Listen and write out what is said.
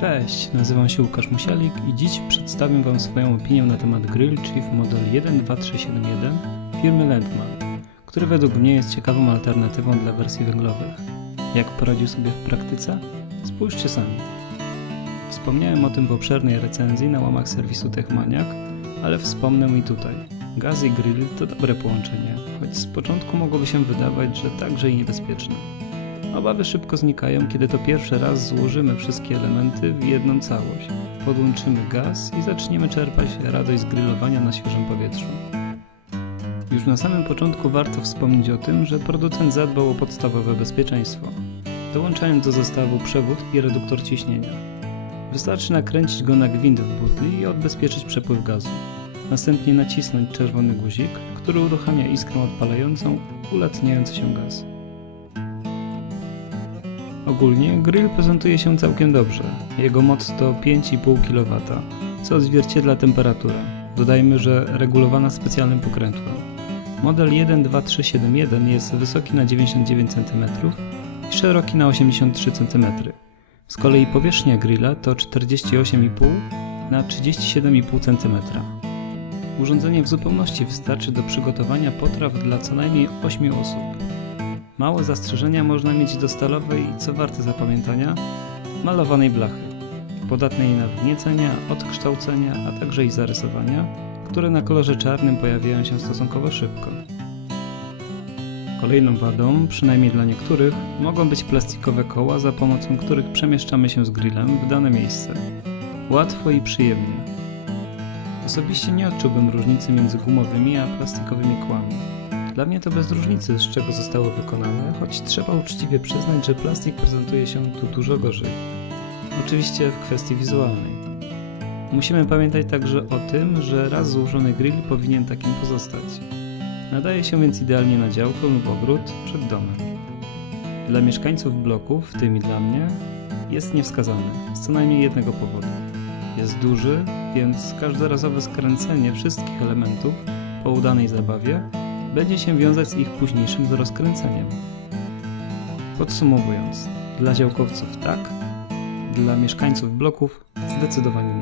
Cześć, nazywam się Łukasz Musialik i dziś przedstawię Wam swoją opinię na temat Grill Chief Model 12371 firmy Landman, który według mnie jest ciekawą alternatywą dla wersji węglowych. Jak poradził sobie w praktyce? Spójrzcie sami. Wspomniałem o tym w obszernej recenzji na łamach serwisu Techmaniak, ale wspomnę i tutaj. Gaz i grill to dobre połączenie, choć z początku mogłoby się wydawać, że także i niebezpieczne. Obawy szybko znikają, kiedy to pierwszy raz złożymy wszystkie elementy w jedną całość, podłączymy gaz i zaczniemy czerpać radość z grillowania na świeżym powietrzu. Już na samym początku warto wspomnieć o tym, że producent zadbał o podstawowe bezpieczeństwo, dołączając do zestawu przewód i reduktor ciśnienia. Wystarczy nakręcić go na gwint w butli i odbezpieczyć przepływ gazu. Następnie nacisnąć czerwony guzik, który uruchamia iskrę odpalającą, ulatniający się gaz. Ogólnie grill prezentuje się całkiem dobrze. Jego moc to 5,5 kW, co odzwierciedla temperaturę. Dodajmy, że regulowana specjalnym pokrętłem. Model 12371 jest wysoki na 99 cm i szeroki na 83 cm. Z kolei powierzchnia grilla to 48,5 na 37,5 cm. Urządzenie w zupełności wystarczy do przygotowania potraw dla co najmniej 8 osób. Małe zastrzeżenia można mieć do stalowej, co warte zapamiętania, malowanej blachy, podatnej na wgniecenia, odkształcenia, a także i zarysowania, które na kolorze czarnym pojawiają się stosunkowo szybko. Kolejną wadą, przynajmniej dla niektórych, mogą być plastikowe koła, za pomocą których przemieszczamy się z grillem w dane miejsce. Łatwo i przyjemnie. Osobiście nie odczułbym różnicy między gumowymi a plastikowymi kołami. Dla mnie to bez różnicy, z czego zostało wykonane, choć trzeba uczciwie przyznać, że plastik prezentuje się tu dużo gorzej. Oczywiście w kwestii wizualnej. Musimy pamiętać także o tym, że raz złożony grill powinien takim pozostać. Nadaje się więc idealnie na działkę lub ogród przed domem. Dla mieszkańców bloków, w tym i dla mnie, jest niewskazany z co najmniej jednego powodu. Jest duży, więc każdorazowe skręcenie wszystkich elementów po udanej zabawie będzie się wiązać z ich późniejszym rozkręceniem. Podsumowując, dla działkowców tak, dla mieszkańców bloków zdecydowanie nie.